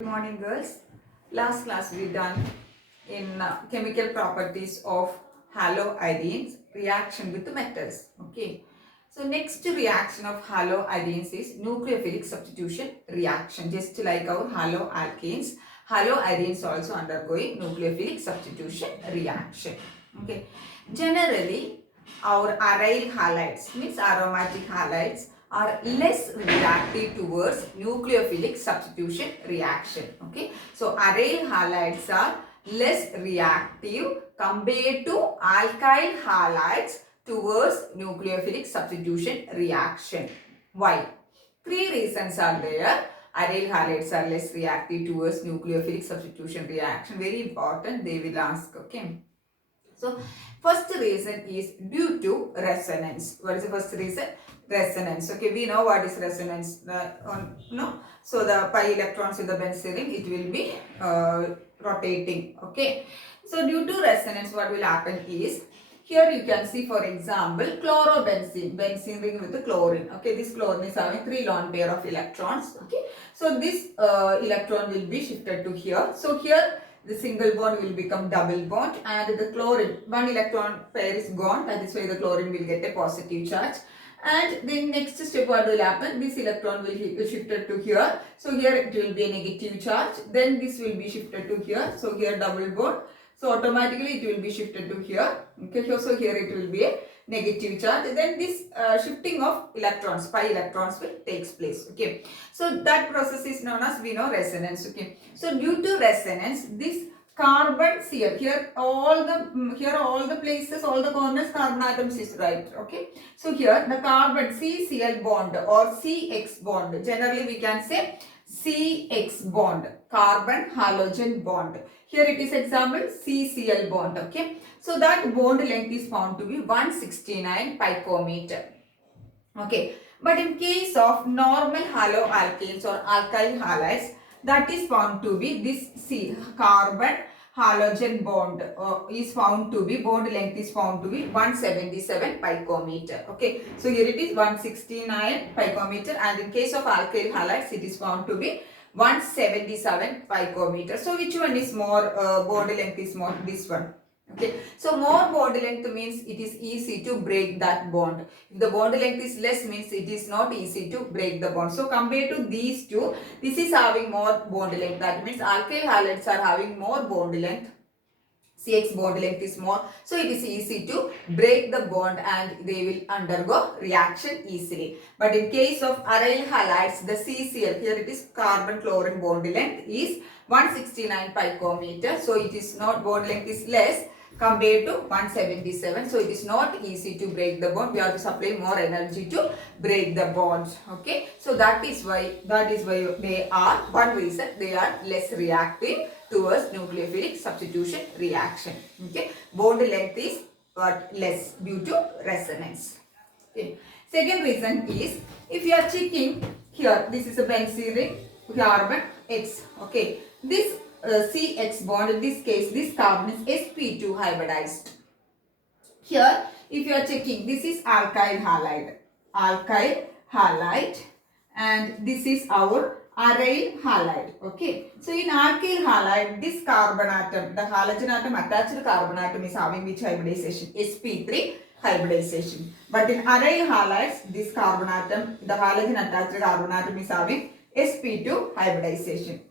Good morning, girls. Last class we done in chemical properties of haloidenes reaction with metals. Okay. So next reaction of haloidenes is nucleophilic substitution reaction. Just like our haloalkanes, haloidenes also undergoing nucleophilic substitution reaction. Okay. Generally, our aryl halides means aromatic halides are less reactive towards nucleophilic substitution reaction. Okay, so aryl halides are less reactive compared to alkyl halides towards nucleophilic substitution reaction. Why? Three reasons are there. Aryl halides are less reactive towards nucleophilic substitution reaction. Very important, they will ask. Okay. So, first reason is due to resonance. What is the first reason? Resonance. Okay, we know what is resonance. No? So, the pi electrons in the benzene ring, it will be rotating. Okay. So, due to resonance, what will happen is, here you can see, for example, chlorobenzene, benzene ring with the chlorine. Okay, this chlorine is having 3 lone pair of electrons. Okay, so this electron will be shifted to here. So, here the single bond will become double bond and the chlorine, one electron pair is gone, that is why the chlorine will get a positive charge. And then next step what will happen, this electron will be shifted to here, so here it will be a negative charge, then this will be shifted to here, so here double bond, so automatically it will be shifted to here. Okay, so here it will be a negative charge, then this shifting of electrons, pi electrons will takes place. Okay, so that process is known as, we know, resonance. Okay, so due to resonance, this carbon here all the places, all the corners carbon atoms is right. Okay, so here the carbon CCl bond or CX bond, generally we can say CX bond, carbon halogen bond. Here it is example CCl bond. Okay, so that bond length is found to be 169 picometer. Okay, but in case of normal haloalkanes or alkyl halides, that is found to be this C, carbon halogen bond is found to be, bond length is found to be 177 picometer. Okay, so here it is 169 picometer, and in case of alkyl halides it is found to be 177 picometer. So which one is more, bond length is more? This one. Okay, so more bond length means it is easy to break that bond. If the bond length is less means it is not easy to break the bond. So compared to these two, this is having more bond length. That means alkyl halides are having more bond length. CX bond length is more, so it is easy to break the bond and they will undergo reaction easily. But in case of aryl halides, the CCl, here it is carbon chlorine bond length is 169 picometer, so it is not, bond length is less compared to 177, so it is not easy to break the bond. We have to supply more energy to break the bonds. Okay, so that is why they are, one reason they are less reactive towards nucleophilic substitution reaction. Okay, bond length is less due to resonance. Okay, second reason is, if you are checking here, this is a benzene ring, carbon X. Okay, this CX bond, in this case this carbon is sp2 hybridized. Here if you are checking, this is alkyl halide, and this is our aryl halide. Okay, so in alkyl halide, this carbon atom, the halogen atom attached carbon atom is having which hybridization? sp3 hybridization. But in aryl halides, this carbon atom, the halogen attached carbon atom is having sp2 hybridization.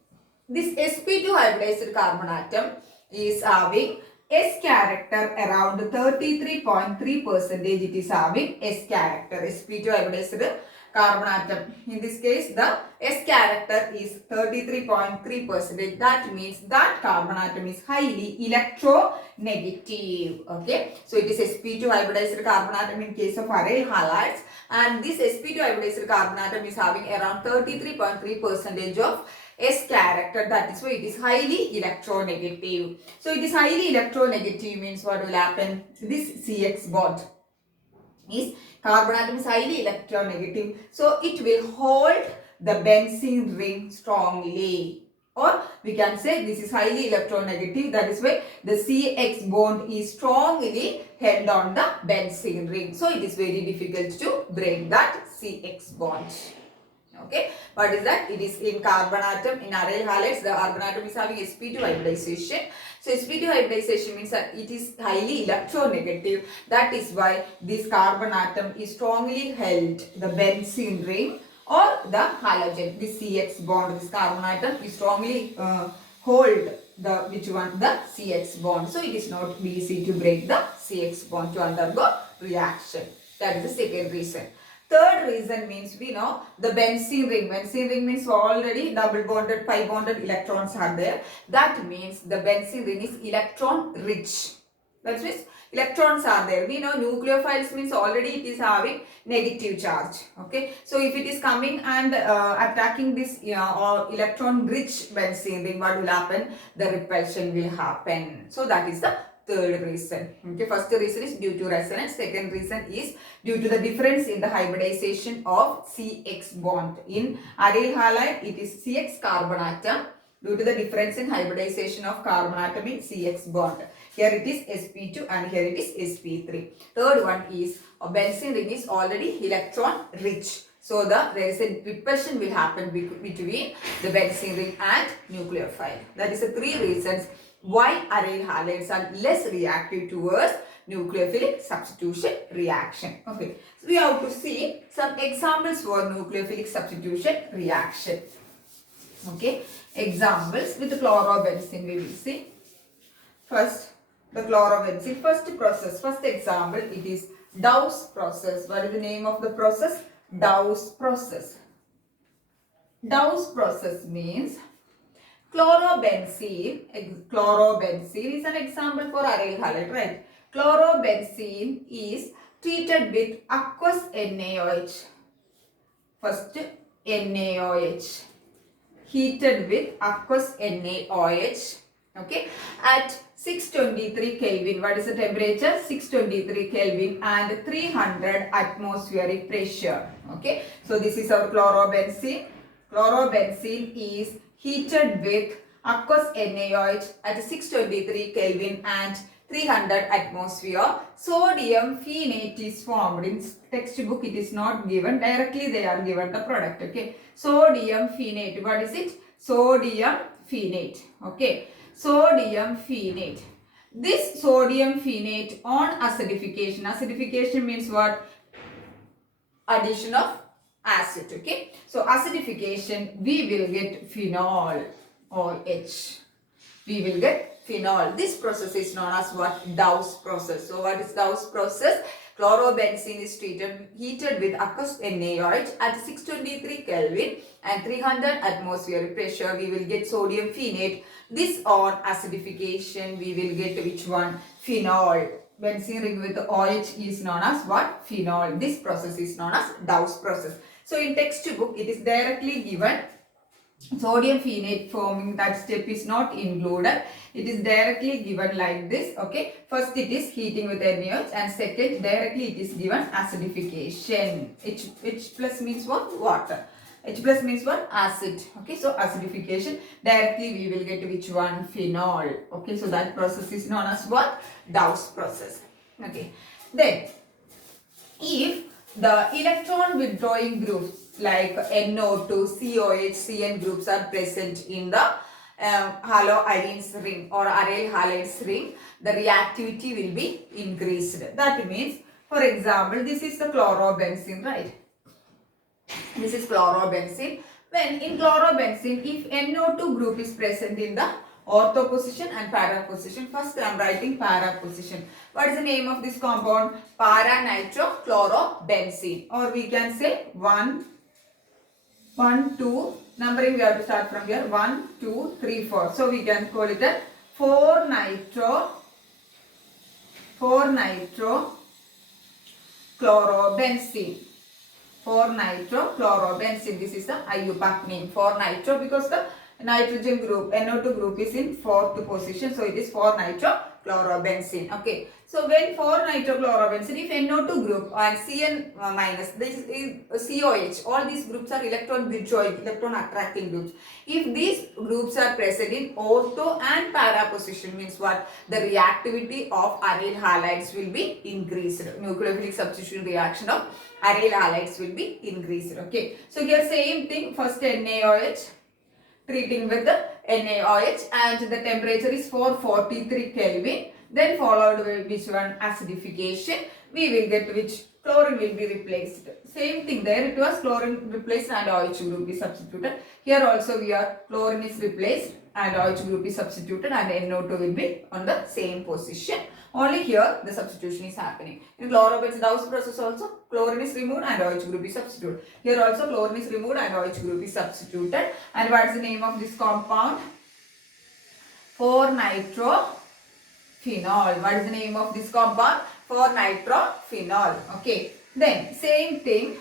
This sp2 hybridized carbon atom is having S character around 33.3%. It is having S character. sp2 hybridized carbon atom. In this case, the S character is 33.3%. That means that carbon atom is highly electronegative. Okay, so it is sp2 hybridized carbon atom in case of aryl halides, and this sp2 hybridized carbon atom is having around 33.3% of S character, that is why it is highly electronegative. So it is highly electronegative means what will happen? This CX bond is, carbon atom is highly electronegative, so it will hold the benzene ring strongly. Or we can say this is highly electronegative, that is why the CX bond is strongly held on the benzene ring. So it is very difficult to break that CX bond. Okay, what is that? It is in carbon atom. In aryl halides, the carbon atom is having sp2 hybridization. So sp2 hybridization means that it is highly electronegative. That is why this carbon atom is strongly held, the benzene ring or the halogen. This CX bond, this carbon atom is strongly hold the which one? The CX bond. So it is not easy to break the CX bond to undergo reaction. That is the second reason. Third reason means we know the benzene ring. Benzene ring means already double bonded, pi bonded electrons are there. That means the benzene ring is electron rich. That means electrons are there. We know nucleophiles means already it is having negative charge. Okay. So if it is coming and attacking this or electron rich benzene ring, what will happen? The repulsion will happen. So that is the third reason. Okay, first reason is due to resonance. Second reason is due to the difference in the hybridization of CX bond. In aryl halide, it is CX carbon atom due to the difference in hybridization of carbon atom in CX bond. Here it is sp2 and here it is sp3. Third one is a benzene ring is already electron rich. So there is a repulsion will happen between the benzene ring and nucleophile. That is the three reasons why aryl halides are less reactive towards nucleophilic substitution reaction. Okay, so we have to see some examples for nucleophilic substitution reaction. Okay, examples with chlorobenzene we will see. First, the chlorobenzene, first process, first example, it is Dow's process. What is the name of the process? Dow's process. Dow's process means chlorobenzene is an example for aryl halide, right? Chlorobenzene is treated with aqueous NaOH. First NaOH. Heated with aqueous NaOH. Okay. At 623 Kelvin. What is the temperature? 623 Kelvin and 300 atmospheric pressure. Okay. So this is our chlorobenzene. Chlorobenzene is heated with aqueous NaOH at 623 Kelvin and 300 atmosphere. Sodium phenate is formed. In textbook it is not given. Directly they are given the product. Okay. Sodium phenate. What is it? Sodium phenate. Okay. Sodium phenate. This sodium phenate on acidification. Acidification means what? Addition of acid. Okay. So acidification, we will get phenol or H. We will get phenol. This process is known as what? Dow's process. So what is Dow's process? Chlorobenzene is heated with aqueous NaOH at 623 Kelvin and 300 atmospheric pressure. We will get sodium phenate. This on acidification, we will get which one? Phenol. Benzene ring with OH is known as what? Phenol. This process is known as Dow's process. So in textbook, it is directly given. Sodium phenate forming, that step is not included. It is directly given like this. Okay. First it is heating with NaOH and second directly it is given acidification. H plus means what? Water. H plus means what? Acid. Okay. So acidification, directly we will get which one? Phenol. Okay. So that process is known as what? Dow's process. Okay. Then if the electron withdrawing groups like NO2, COH, CN groups are present in the haloarenes ring or aryl halides ring, the reactivity will be increased. That means, for example, this is the chlorobenzene, right? This is chlorobenzene. When in chlorobenzene, if NO2 group is present in the ortho position and para position. First I am writing para position. What is the name of this compound? Para-nitrochlorobenzene, or we can say 1, 2, numbering we have to start from here, 1, 2, 3, 4. So we can call it a 4-nitrochlorobenzene. 4-nitrochlorobenzene. This is the IUPAC name. 4-nitro because the nitrogen group, NO2 group is in 4th position. So it is 4-nitrochlorobenzene. nitrochlorobenzene. Okay. So when 4-nitrochlorobenzene, if NO2 group and Cn minus, this is COH, all these groups are electron withdrawing, electron attracting groups. If these groups are present in ortho and para position, means what? The reactivity of aryl halides will be increased. Nucleophilic substitution reaction of aryl halides will be increased. Okay. So here same thing, first NaOH, treating with the NaOH, and the temperature is 443 Kelvin. Then followed by which one? Acidification. We will get which? Chlorine will be replaced. Same thing, there it was chlorine replaced and OH group is substituted. Here also we are chlorine is replaced and OH group is substituted and NO2 will be on the same position. Only here the substitution is happening. In chlorobenzene Dawes process also chlorine is removed and OH group is substituted. Here also chlorine is removed and OH group is substituted. And what is the name of this compound? 4-nitrophenol. What is the name of this compound? 4-nitrophenol. Okay. Then same thing,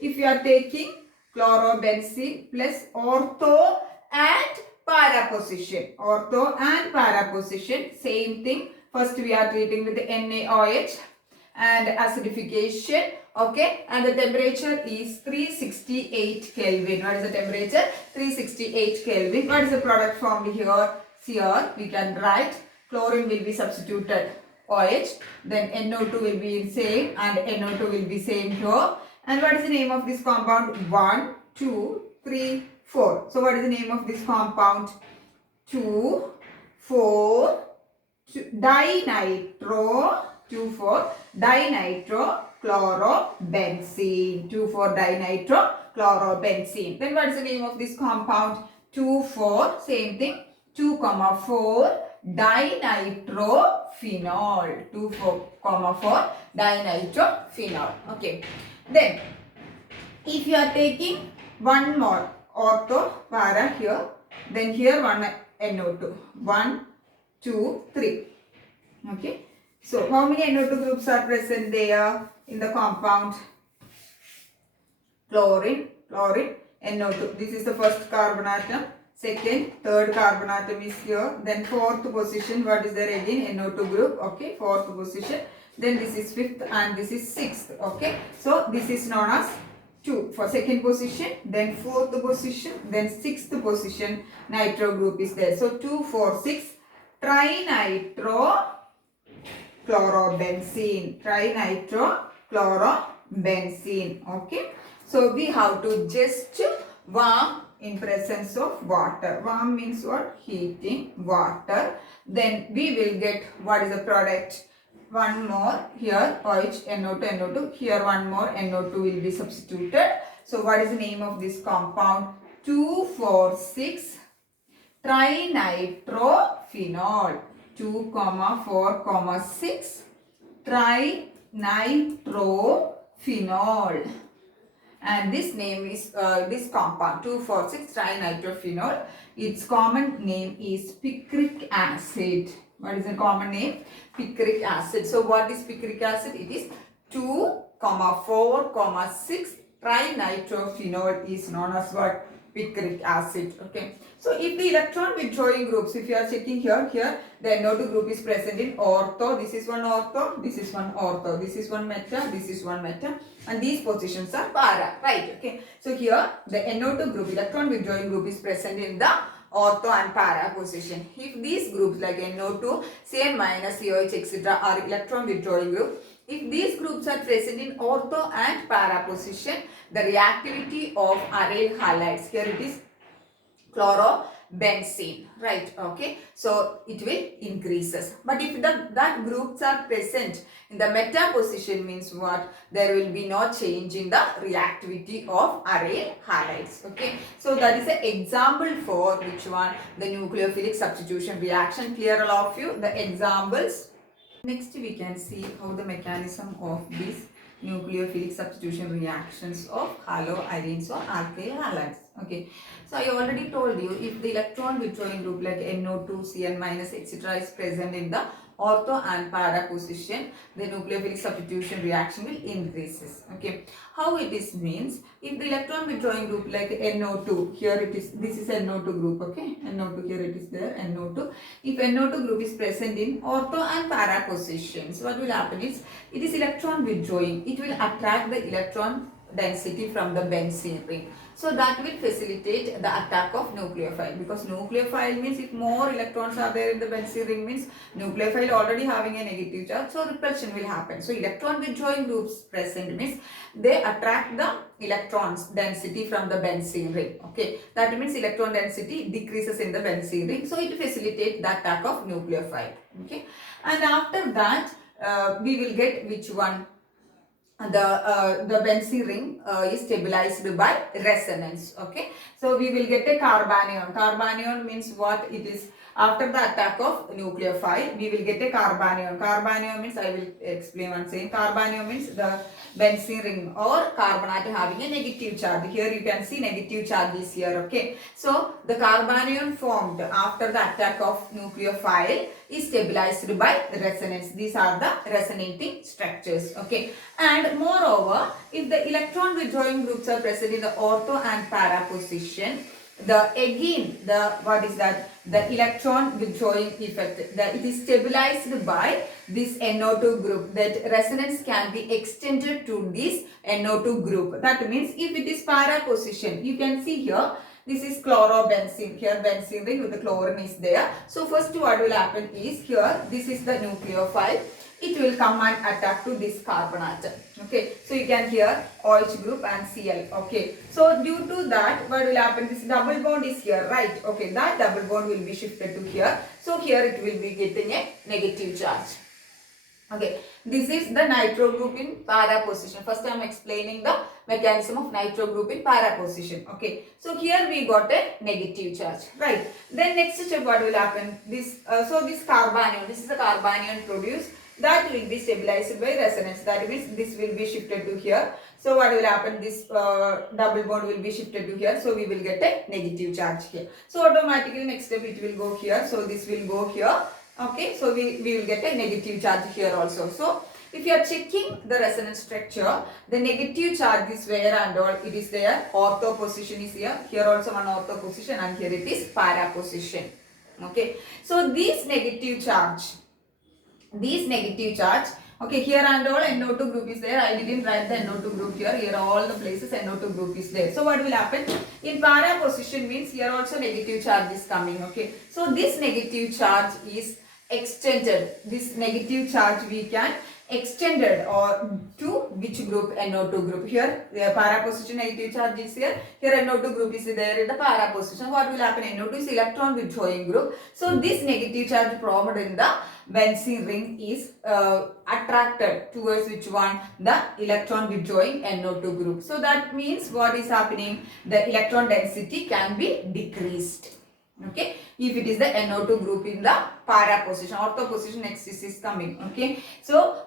if you are taking chlorobenzene plus ortho and para position. Ortho and para position, same thing. First we are treating with the NaOH and acidification. Okay, and the temperature is 368 Kelvin. What is the temperature? 368 Kelvin. What is the product formed here? Here we can write chlorine will be substituted OH, then NO2 will be in same and NO2 will be same here. And what is the name of this compound? 1, 2, 3, 4. So what is the name of this compound? 2, 4, dinitro, 2,4 dinitrochlorobenzene. 2,4 dinitrochlorobenzene. Then what is the name of this compound? 2,4, same thing, 2,4 dinitrophenol. 2,4 dinitrophenol. Okay. Then if you are taking one more ortho para here, then here one NO2. 1, 2, 3. Okay. So how many NO2 groups are present there in the compound? Chlorine, NO2. This is the first carbon atom. Second, third carbon atom is here. Then fourth position, what is there again? NO2 group. Okay, fourth position. Then this is fifth and this is sixth. Okay, so this is known as 2 for second position. Then fourth position. Then sixth position. Nitro group is there. So 2, 4, 6. Trinitrochlorobenzene. Trinitrochlorobenzene. Okay, so we have to just warm in presence of water. Warm means what? Heating water. Then we will get what is the product? One more here, OH, NO2, NO2. Here one more NO2 will be substituted. So what is the name of this compound? 2,4,6 trinitrophenol. 2,4,6 trinitrophenol. And this name is this compound 2,4,6 trinitrophenol. Its common name is picric acid. What is the common name? Picric acid. So what is picric acid? It is 2,4,6 trinitrophenol is known as what? Picric acid. Okay. So if the electron withdrawing groups, if you are checking here, the NO2 group is present in ortho. This is one ortho, this is one ortho, this is one meta, this is one meta, and these positions are para, right? Okay. So here the NO2 group, electron withdrawing group is present in the ortho and para position. If these groups like NO2, Cn minus, COH, etc. are electron withdrawing group, if these groups are present in ortho and para position, the reactivity of aryl halides, here it is chlorobenzene, right? Okay, so it will increases. But if that groups are present in the meta position, means what? There will be no change in the reactivity of aryl halides. Okay, so that is an example for which one? The nucleophilic substitution reaction. Clear all of you the examples? Next we can see how the mechanism of these nucleophilic substitution reactions of haloarenes or alkyl halides. Okay, so I already told you if the electron withdrawing group like NO2, Cl minus, etc. is present in the ortho and para position, the nucleophilic substitution reaction will increases. Okay, how it is means if the electron withdrawing group like NO2, here it is, this is NO2 group. Okay, NO2, here it is there, NO2. If NO2 group is present in ortho and para positions, what will happen is it is electron withdrawing. It will attract the electron density from the benzene ring. So that will facilitate the attack of nucleophile, because nucleophile means if more electrons are there in the benzene ring means nucleophile already having a negative charge, so repulsion will happen. So electron withdrawing groups present means they attract the electrons density from the benzene ring. Okay, that means electron density decreases in the benzene ring, so it facilitates the attack of nucleophile. Okay, and after that we will get which one? The benzene ring is stabilized by resonance. Okay, so we will get a carbanion. Carbanion means what it is? After the attack of nucleophile, we will get a carbanion. Carbanion means, I will explain once again. Carbanion means the benzene ring or carbon atom having a negative charge. Here you can see negative charge is here. Okay, so the carbanion formed after the attack of nucleophile is stabilized by resonance. These are the resonating structures. Okay, and moreover, if the electron withdrawing groups are present in the ortho and para position, what is that? The electron withdrawing effect, it is stabilized by this NO2 group. That resonance can be extended to this NO2 group. That means if it is para position, you can see here, this is chlorobenzene. Here benzene ring with the chlorine is there. So first what will happen is here, this is the nucleophile. It will come and attack to this carbon atom. Okay, so you can hear OH group and Cl. Okay, so due to that, what will happen? This double bond is here, right? Okay, that double bond will be shifted to here. So here it will be getting a negative charge. Okay, this is the nitro group in para position. First I am explaining the mechanism of nitro group in para position. Okay, so here we got a negative charge, right? Then next step what will happen? This this carbanion, this is the carbanion produced, that will be stabilized by resonance. That means this will be shifted to here. So what will happen? This double bond will be shifted to here. So we will get a negative charge here. So automatically next step it will go here. So this will go here. Okay, so we will get a negative charge here also. So if you are checking the resonance structure, the negative charge is where and all it is there. Ortho position is here. Here also one ortho position, and here it is para position. Okay, so this negative charge, okay, here and all NO2 group is there. I didn't write the NO2 group here. Here all the places NO2 group is there. So what will happen? In para position means here also negative charge is coming. Okay, so this negative charge is extended. This negative charge we can extended or to which group? NO2 group. Here the para position negative charge is here. Here NO2 group is there in the para position. What will happen? NO2 is electron withdrawing group. So this negative charge formed in the benzene ring is attracted towards which one? The electron withdrawing NO2 group. So that means what is happening? The electron density can be decreased. Okay, if it is the NO2 group in the para position, ortho position next is coming. Okay, so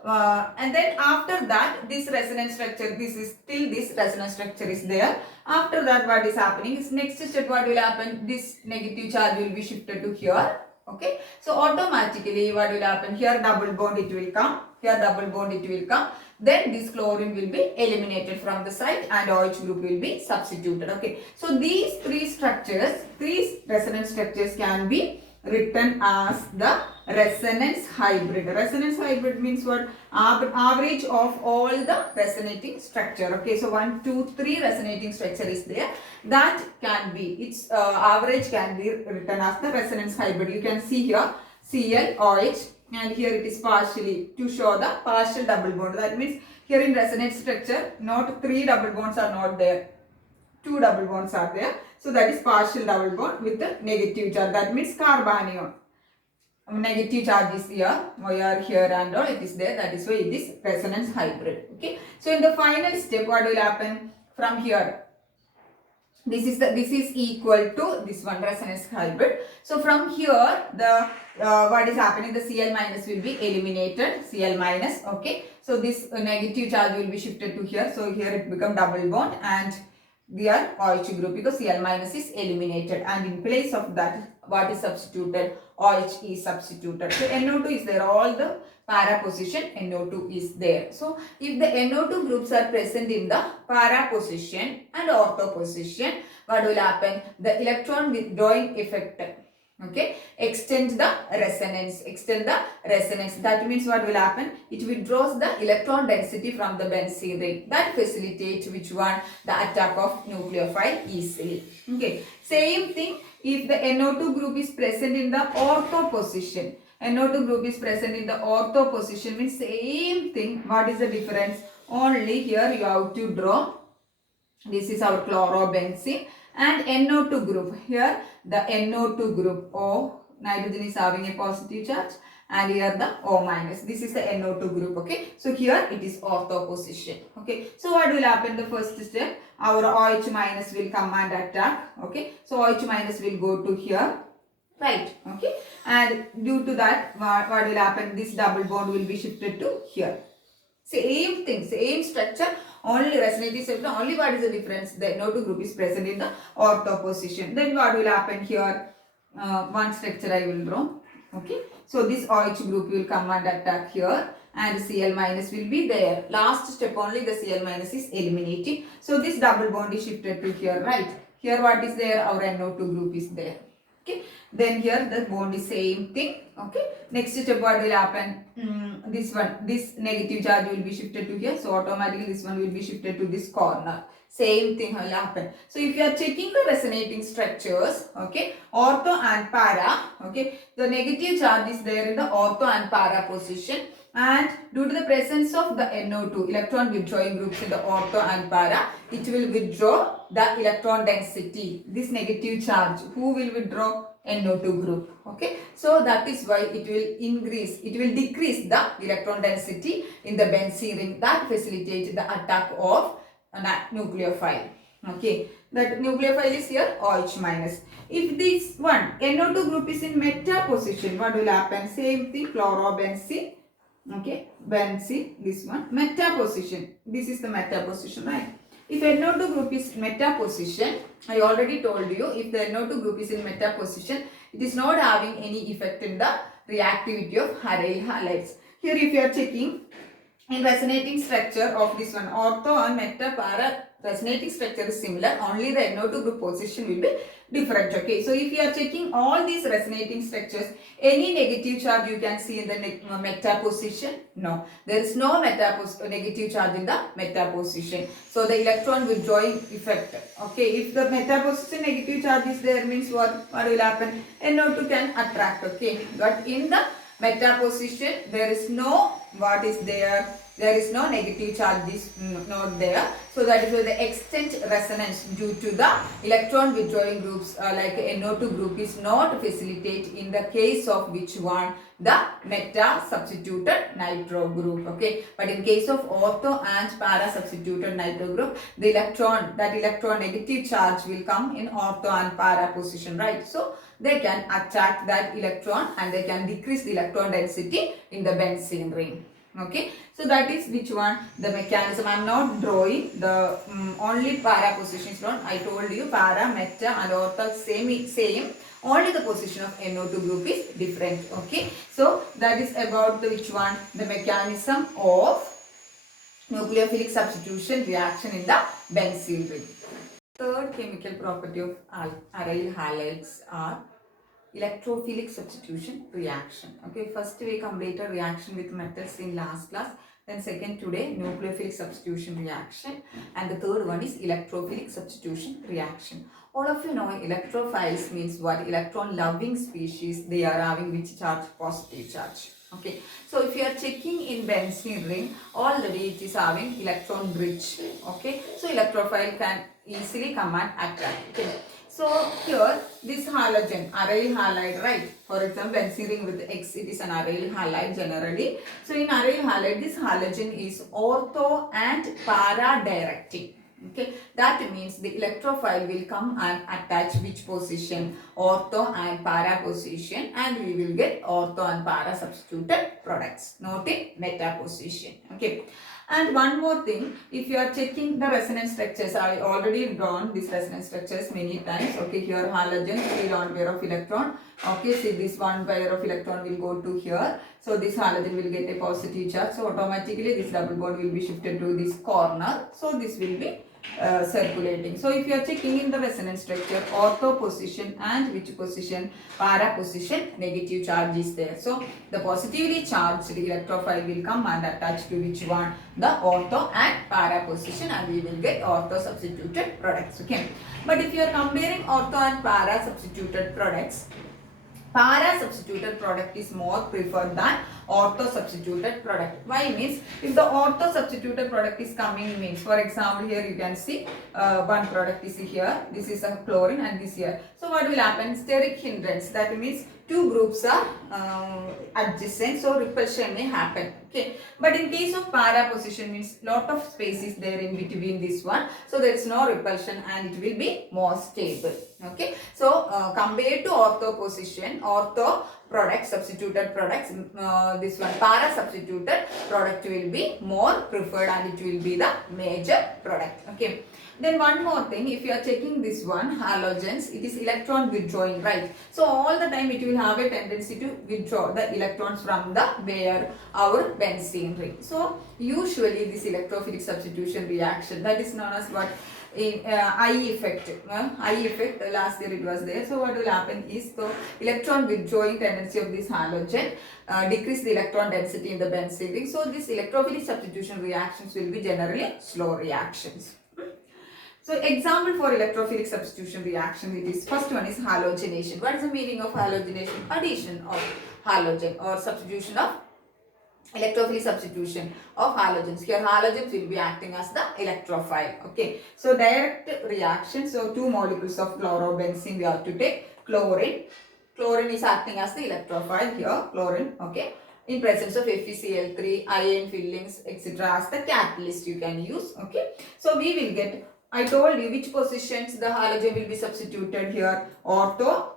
and then after that this resonance structure, this resonance structure is there. After that what is happening is next step what will happen? This negative charge will be shifted to here. Okay, so automatically what will happen? Here double bond it will come. Here double bond it will come. Then this chlorine will be eliminated from the site and OH group will be substituted. Okay, so these three structures, these resonance structures can be written as the resonance hybrid. Resonance hybrid means what? Average of all the resonating structure. Okay, so 1, 2, 3 resonating structure is there. That can be, its average can be written as the resonance hybrid. You can see here Cl, OH, and here it is partially to show the partial double bond. That means here in resonance structure, not 3 double bonds are not there. 2 double bonds are there. So that is partial double bond with the negative charge. That means carbanion. Negative charge is here, here and all it is there. That is why it is resonance hybrid. Okay. So in the final step, what will happen from here? This is equal to this one, resonance hybrid. So from here the what is happening? The Cl minus will be eliminated. Cl minus. Okay. So this negative charge will be shifted to here. So here it become double bond, and their OH group because Cl minus is eliminated, and in place of that what is substituted? OH is substituted. So NO2 is there, all the para position NO2 is there. So if the NO2 groups are present in the para position and ortho position, what will happen? The electron withdrawing effect, okay, extend the resonance. That means what will happen? It withdraws the electron density from the benzene ring. That facilitates which one? The attack of nucleophile easily. Okay, same thing if the NO2 group is present in the ortho position. NO2 group is present in the ortho position means same thing. What is the difference? Only here you have to draw. This is our chlorobenzene and NO2 group. Here the NO2 group O, nitrogen is having a positive charge, and here the O minus. This is the NO2 group. Okay, so here it is ortho position. Okay, so what will happen? The first step, our OH minus will come and attack. Okay, so OH minus will go to here, right? Okay, and due to that what will happen? This double bond will be shifted to here. Same thing, same structure, only resonating structure, only what is the difference? The NO2 group is present in the ortho position. Then what will happen here? One structure I will draw. Okay, so this OH group will come and attack here, and Cl minus will be there. Last step only the Cl minus is eliminating. So this double bond is shifted to here, right? Here what is there? Our NO2 group is there. Okay, then here the bond is same thing. Okay, next step what will happen? This negative charge will be shifted to here, so automatically this one will be shifted to this corner. Same thing will happen. So if you are checking the resonating structures, okay, ortho and para, okay, the negative charge is there in the ortho and para position, and due to the presence of the NO2 electron withdrawing groups in the ortho and para, it will withdraw the electron density. This negative charge, who will withdraw? NO2 group. Okay, so that is why it will decrease the electron density in the benzene ring. That facilitates the attack of nucleophile. Okay, that nucleophile is here OH minus. If this one NO2 group is in meta position, what will happen? Same thing, chlorobenzene. Okay, benzene, this one meta position. This is the meta position, right? If NO2 group is meta position, I already told you, if the NO2 group is in meta position, it is not having any effect in the reactivity of aryl halides. Here if you are checking in resonating structure of this one, ortho and meta para, resonating structure is similar, only the NO2 group position will be different. Okay, so if you are checking all these resonating structures, any negative charge you can see in the meta position? No, there is no negative charge in the meta position. So the electron withdrawing effect. Okay, if the meta position negative charge is there, means what will happen? NO2 can attract. Okay, but in the meta position there is no, what is there? There is no negative charge is not there. So that is why the extent resonance due to the electron withdrawing groups like NO2 group is not facilitate in the case of which one? The meta substituted nitro group. Okay, but in case of ortho and para substituted nitro group, the electron negative charge will come in ortho and para position, right? So they can attack that electron and they can decrease the electron density in the benzene ring. Okay, so that is which one? The mechanism. I am not drawing the only para positions. I told you para, meta and ortho same. Only the position of NO2 group is different. Okay, so that is about the which one? The mechanism of nucleophilic substitution reaction in the benzene ring. Third chemical property of aryl halides are electrophilic substitution reaction. Okay, first we completed reaction with metals in last class. Then second today nucleophilic substitution reaction, and the third one is electrophilic substitution reaction. All of you know electrophiles means what? Electron loving species. They are having which charge? Positive charge. Okay, so if you are checking in benzene ring, already it is having electron bridge. Okay, so electrophile can easily come and attack. Okay, so here this halogen, aryl halide, right? For example, benzene ring with X, it is an aryl halide generally. So in aryl halide, this halogen is ortho and para directing. Okay, that means the electrophile will come and attach which position? Ortho and para position, and we will get ortho and para substituted products, not in meta position. Okay, And one more thing, if you are checking the resonance structures, I already drawn these resonance structures many times. Okay, here halogen, 3 lone pair of electron. Okay, see this one pair of electron will go to here. So this halogen will get a positive charge. So automatically this double bond will be shifted to this corner. So this will be circulating. So if you are checking in the resonance structure, ortho position and which position, para position, negative charge is there. So the positively charged electrophile will come and attach to which one, the ortho and para position, and we will get ortho substituted products. Okay, but if you are comparing ortho and para substituted products, para substituted product is more preferred than ortho substituted product. Why means, if the ortho substituted product is coming means, for example here you can see one product is here, this is a chlorine and this here. So what will happen? Steric hindrance, that means two groups are adjacent, so repulsion may happen. Okay, but in case of para position means lot of space is there in between this one, so there is no repulsion and it will be more stable. Okay, so compared to ortho position, ortho product, substituted products, this one para substituted product will be more preferred and it will be the major product. Okay, then one more thing, if you are checking this one, halogens, it is electron withdrawing, right? So all the time it will have a tendency to withdraw the electrons from the where our benzene ring. So usually this electrophilic substitution reaction, that is known as what, in I effect. I effect, last year it was there. So what will happen is the electron withdrawing tendency of this halogen decrease the electron density in the benzene ring. So this electrophilic substitution reactions will be generally slow reactions. So example for electrophilic substitution reaction, it is, first one is halogenation. What is the meaning of halogenation? Addition of halogen or substitution of electrophilic substitution of halogens. Here halogens will be acting as the electrophile. Okay, so direct reaction. So two molecules of chlorobenzene we have to take. Chlorine is acting as the electrophile here, chlorine. Okay, in presence of FeCl3, ion fillings, etc. as the catalyst you can use. Okay, so we will get, I told you which positions the halogen will be substituted here, ortho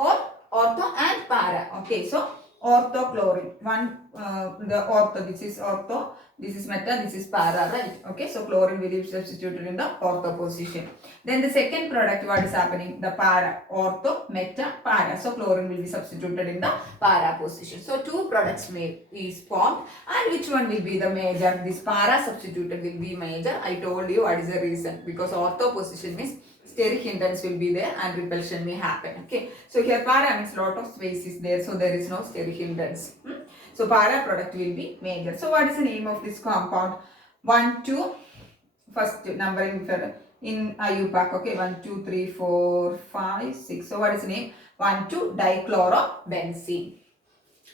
and para. Okay, so orthochlorine, the ortho, this is ortho, this is meta, this is para, right? Okay, so chlorine will be substituted in the ortho position. Then the second product, what is happening? The para, ortho, meta, para. So chlorine will be substituted in the para position. So two products is formed, and which one will be the major? This para substituted will be major. I told you what is the reason, because ortho position means steric hindrance will be there and repulsion may happen. Okay, so here para means lot of space is there, so there is no steric hindrance. So para product will be major. So what is the name of this compound? 1, 2, first numbering in IUPAC. Okay, 1, 2, 3, 4, 5, 6. So what is the name? 1, 2 dichlorobenzene.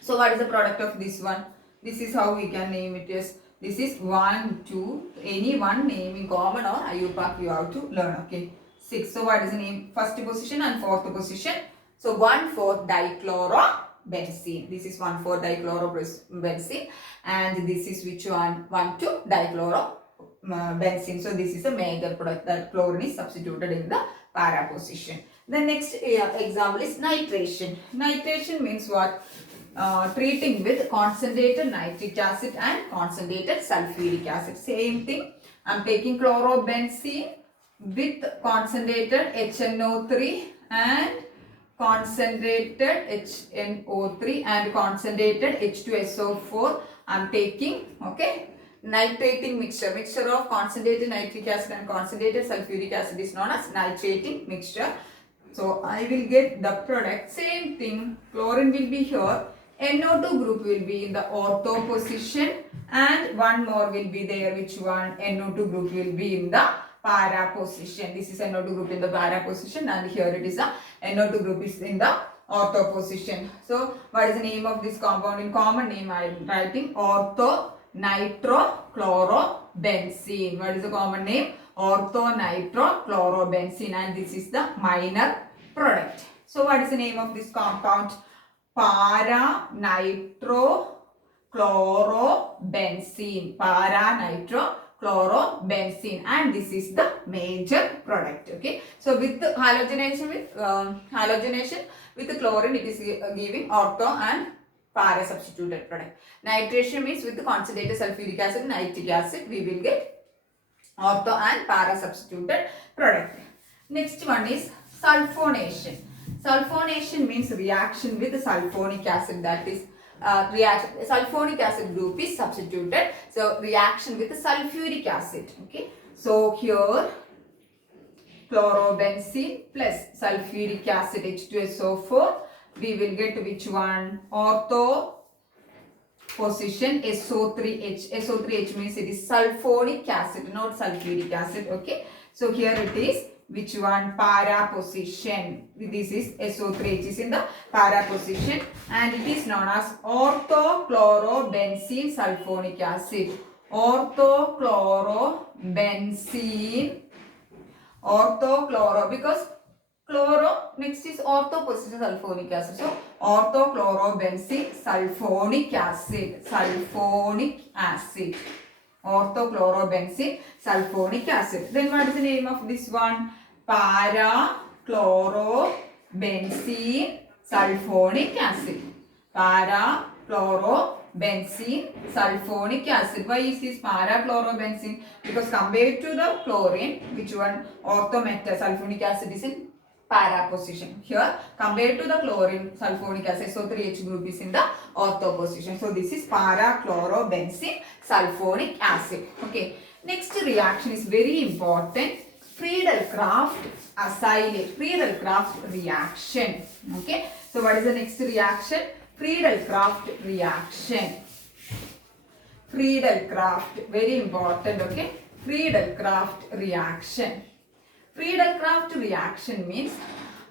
So what is the product of this one? This is how we can name it as. This is 1, 2, any one name in common or IUPAC you have to learn. Okay. 6. So what is the name? First position and fourth position. So 1,4 dichlorobenzene. This is 1,4 dichlorobenzene, and this is which one? 1,2 dichlorobenzene. So this is a major product that chlorine is substituted in the para position. The next example is nitration. Nitration means what? Treating with concentrated nitric acid and concentrated sulfuric acid. Same thing. I am taking chlorobenzene with concentrated HNO3 and concentrated HNO3 and concentrated H2SO4 I am taking. Okay, nitrating mixture of concentrated nitric acid and concentrated sulfuric acid is known as nitrating mixture. So I will get the product, same thing, chlorine will be here, NO2 group will be in the ortho position, and one more will be there, which one? NO2 group will be in the para position. This is NO2 group in the para position, and here it is a NO2 group is in the ortho position. So what is the name of this compound? In common name I am writing ortho nitrochlorobenzene. What is the common name? Ortho nitrochlorobenzene, and this is the minor product. So what is the name of this compound? Para nitrochlorobenzene. Para nitrochlorobenzene, and this is the major product. Okay, so with the halogenation with the chlorine, it is giving ortho and para substituted product. Nitration means with the concentrated sulfuric acid and nitric acid we will get ortho and para substituted product. Next one is sulfonation. Sulfonation means reaction with sulfonic acid, that is sulfonic acid group is substituted. So reaction with sulfuric acid. Okay. So here chlorobenzene plus sulfuric acid H2SO4, we will get which one? Ortho position SO3H. SO3H means it is sulfonic acid, not sulfuric acid. Okay. So here it is which one? Para position. This is SO3H is in the para position and it is known as orthochlorobenzene sulfonic acid. Orthochlorobenzene. Orthochloro, because chloro next is ortho position sulfonic acid. So orthochlorobenzene sulfonic acid. Sulfonic acid. Orthochlorobenzene sulfonic acid. Then what is the name of this one? Para-chlorobenzene sulfonic acid. Para-chlorobenzene sulfonic acid. Why is this para-chlorobenzene? Because compared to the chlorine, which one? Orthometal sulfonic acid is in para position. Here compared to the chlorine, sulfonic acid, so 3H group is in the ortho position. So this is para-chlorobenzene sulfonic acid. Okay. Next reaction is very important. Friedel-Crafts acylate. Friedel-Crafts reaction. Okay. So what is the next reaction? Friedel-Crafts reaction. Friedel-Crafts, very important. Okay. Friedel-Crafts reaction. Friedel-Crafts reaction means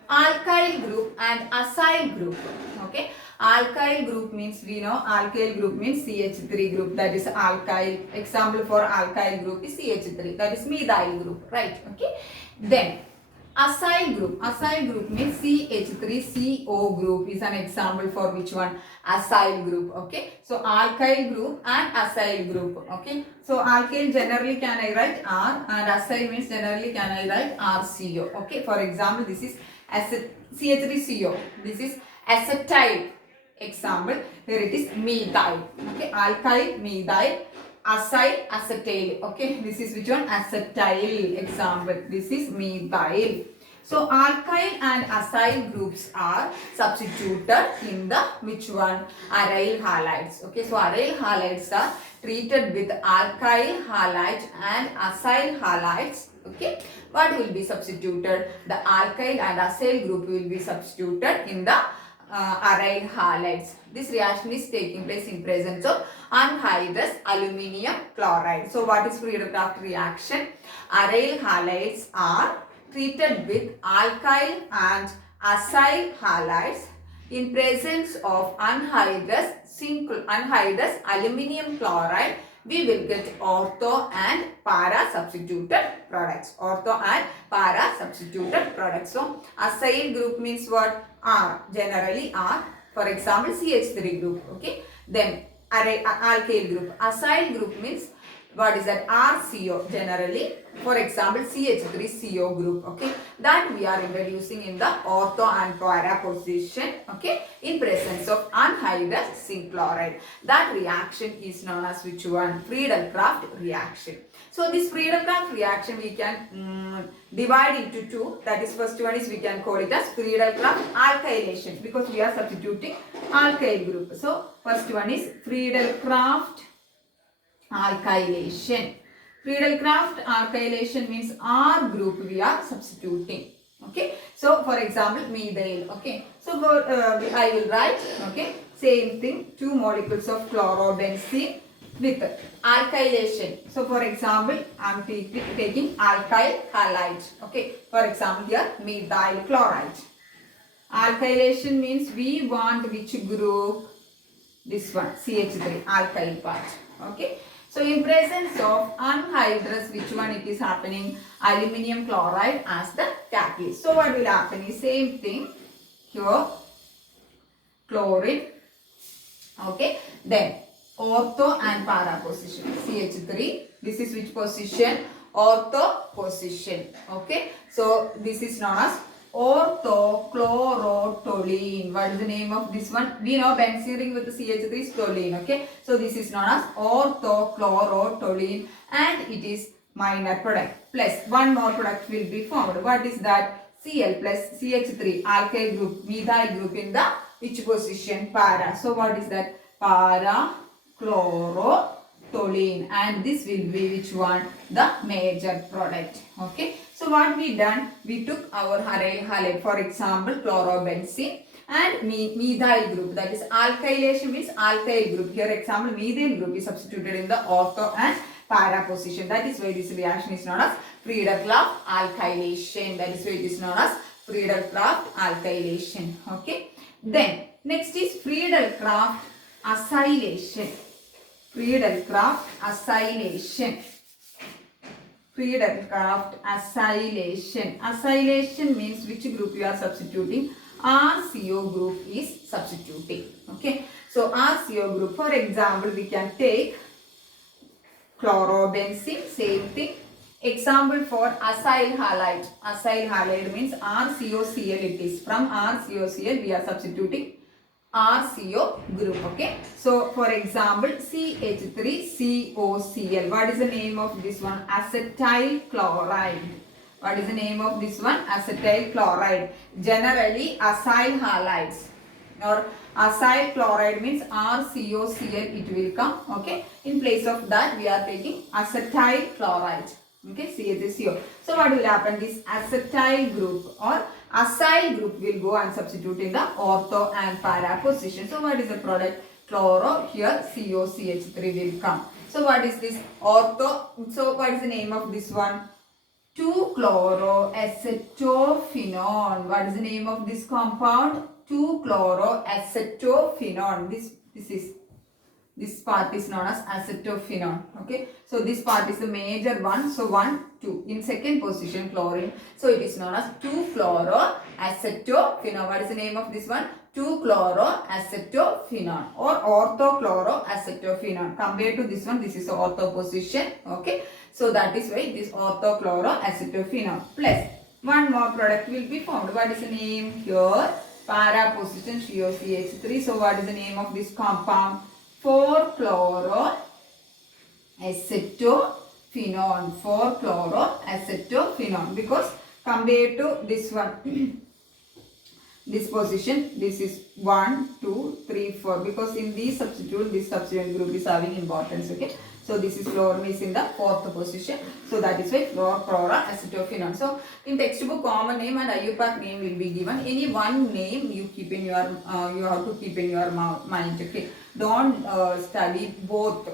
alkyl group and acyl group. Okay. Alkyl group means we know alkyl group means CH3 group, that is alkyl. Example for alkyl group is CH3, that is methyl group, right? Okay. Then acyl group means CH3CO group is an example for which one? Acyl group. Okay. So alkyl group and acyl group. Okay. So alkyl generally can I write R and acyl means generally can I write RCO. Okay. For example, this is CH3CO. This is acetyl. Example, here it is methyl. Okay. Alkyl, methyl. Acyl, acetyl. Okay, this is which one? Acetyl. Example, this is methyl. So alkyl and acyl groups are substituted in the which one? Aryl halides. Okay, so aryl halides are treated with alkyl halide and acyl halides. Okay, what will be substituted? The alkyl and acyl group will be substituted in the aryl halides. This reaction is taking place in presence of anhydrous aluminium chloride. So what is Friedel-Crafts reaction? Aryl halides are treated with alkyl and acyl halides in presence of anhydrous aluminium chloride. We will get ortho and para substituted products. Ortho and para substituted products. So acyl group means what? R. Generally R. For example, CH3 group. Okay. Then alkyl group. Acyl group means what is that? RCO generally. For example, CH3CO group. Okay. That we are introducing in the ortho and para position. Okay. In presence of anhydrous zinc chloride. That reaction is known as which one? Friedel-Crafts reaction. So this Friedel-Crafts reaction we can divide into two. That is, first one is we can call it as Friedel-Crafts alkylation because we are substituting alkyl group. So first one is Friedel-Crafts alkylation. Friedel-Crafts alkylation means R group we are substituting. Okay. So for example, methyl. Okay. So for, I will write. Okay. Same thing. 2 molecules of chlorobenzene with alkylation. So for example, I am taking alkyl halide. Okay. For example, here methyl chloride. Alkylation means we want which group? This one, CH3, alkyl part. Okay. So in presence of anhydrous, which one it is happening? Aluminium chloride as the catalyst. So what will happen is same thing. Here chlorine. Okay. Then ortho and para position. CH3. This is which position? Ortho position. Okay. So this is known as orthochlorotoluene. What is the name of this one? We know benzene ring with the CH3 is toluene. Okay, so this is known as orthochlorotoluene, and it is minor product. Plus one more product will be formed. What is that? Cl plus CH3 alkyl group, methyl group in the which position? Para. So what is that? Para chlorotoluene, and this will be which one? The major product. Okay, so what we done, we took our aryl halide, for example chlorobenzene, and methyl group, that is alkylation means alkyl group. Here example methyl group is substituted in the ortho and para position. That is why this reaction is known as Friedel-Crafts alkylation. That is why it is known as Friedel-Crafts alkylation. Okay, then next is Friedel-Crafts acylation. Friedel-Crafts acylation. Friedel-Crafts acylation. Acylation means which group you are substituting? RCO group is substituting. Okay, so RCO group, for example, we can take chlorobenzene, same thing. Example for acyl halide. Acyl halide means RCOCl it is. From RCOCl we are substituting RCO group. Okay, so for example CH3COCl. What is the name of this one? Acetyl chloride. What is the name of this one? Acetyl chloride. Generally acyl halides or acyl chloride means RCOCl it will come. Okay, in place of that we are taking acetyl chloride. Okay, CH3CO. So what will happen? This acetyl group or acyl group will go and substitute in the ortho and para position. So what is the product? Chloro, here COCH3 will come. So what is this? Ortho. So what is the name of this one? 2-chloroacetophenone. What is the name of this compound? 2-chloroacetophenone. This part is known as acetophenone. Okay, so this part is the major one. So 1, 2. In second position chlorine. So it is known as 2-chloroacetophenone. What is the name of this one? 2-chloroacetophenone or orthochloroacetophenone. Compared to this one, this is the ortho position. Okay, so that is why this orthochloroacetophenone. Plus one more product will be formed. What is the name here? Para position COCH3. So what is the name of this compound? 4-chloroacetophenone. 4-chloroacetophenone, because compared to this one this position, this is 1, 2, 3, 4, because in this substituent group is having importance. Okay, so this is fluorine is in the fourth position, so that is why chloroacetophenone. So in textbook common name and IUPAC name will be given. Any one name you keep in your you have to keep in your mind. Okay, don't study both,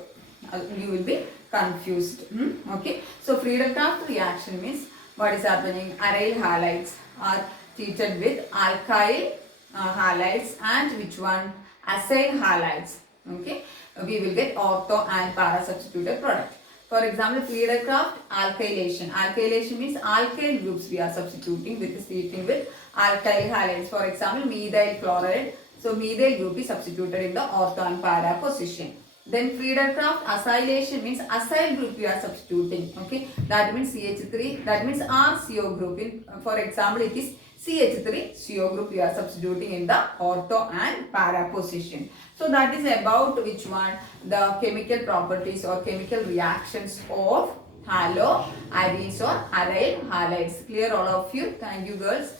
you will be confused. Okay, so Friedel-Crafts reaction means what is happening? Aryl halides are treated with alkyl halides and which one? Acyl halides. Okay, we will get ortho and para substituted product. For example, Friedel-Crafts alkylation. Alkylation means alkyl groups we are substituting with treating with alkyl halides. For example, methyl chloride. So methyl group is substituted in the ortho and para position. Then Friedel-Crafts acylation means acyl group we are substituting. Okay, that means CH3. That means RCO group. For example, it is CH3CO group we are substituting in the ortho and para position. So that is about which one? The chemical properties or chemical reactions of haloarenes or aryl halides. Clear all of you? Thank you girls.